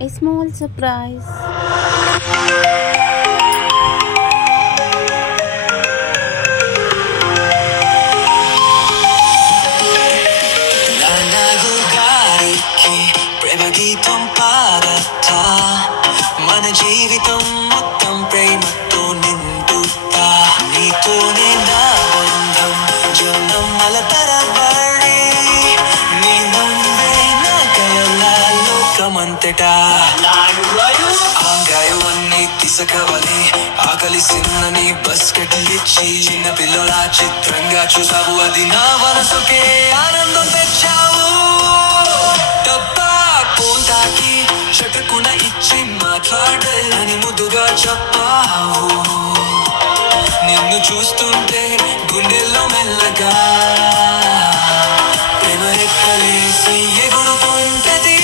A small surprise. ప్రేమగీతం పాడతా మన జీవితం మొత్తం ప్రేమతో నిండుతా నీతోనే నా బంధం జన్మల తరబడి నీ నవ్వే నా కయలా లోకమంతటా ఆంగాయవన్నీ తీసుకవని ఆకలి సిన్నని బస్కెట్లు ఇచ్చి చిన్న పిల్లల చిత్రంగా చూసావు అది నా మనసుకే ఆనందం తెచ్చావు చటుకున ఇచ్చి మాట్లాడని ముద్దుగా చెప్పావు నిన్ను చూస్తుంటే గుండెల్లో మెల్లగా ప్రేమ రెక్కలేసి ఎగురుతుంటది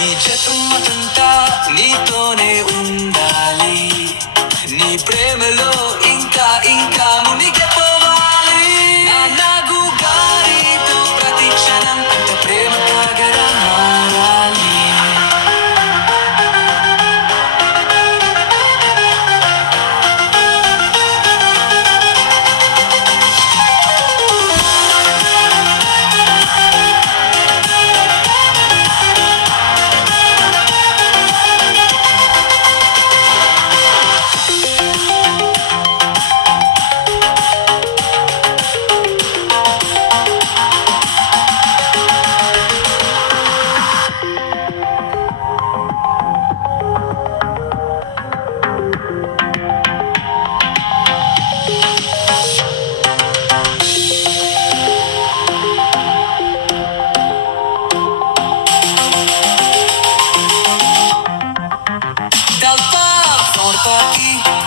ఈ జన్మదంతా నీతోనే ఉండాలి నీ ప్రేమలో ఇంకా ఇంకా మునిగిపోవాలి నాగు గారితో ప్రతి క్షణం అంత ప్రేమ కాగరా మారాలి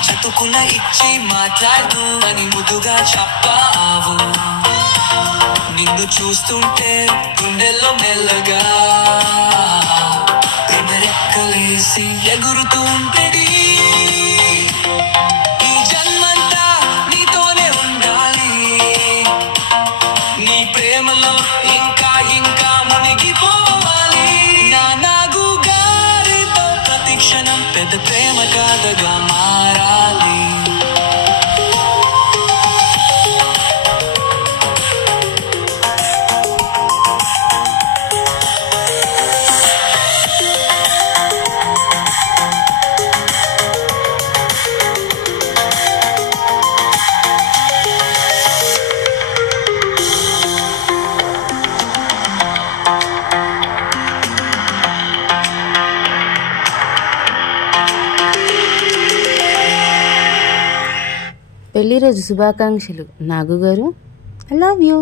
చటుకున ఇచ్చి మాట్లాడు అని ముద్దుగా చెప్పావు నిన్ను చూస్తుంటే గుండెల్లో మెల్లగా ప్రేమ రెక్కలేసి ఎగురుతుంటది ఈ జన్మంతా నీతోనే ఉండాలి నీ ప్రేమలో ఇంకా ఇంకా మునిగిపోవాలి నాగు గారితో ప్రతి క్షణం పెద్ద ప్రేమ కాదగా మారాలి పెళ్లి రోజు శుభాకాంక్షలు నాగు గారు. I love you.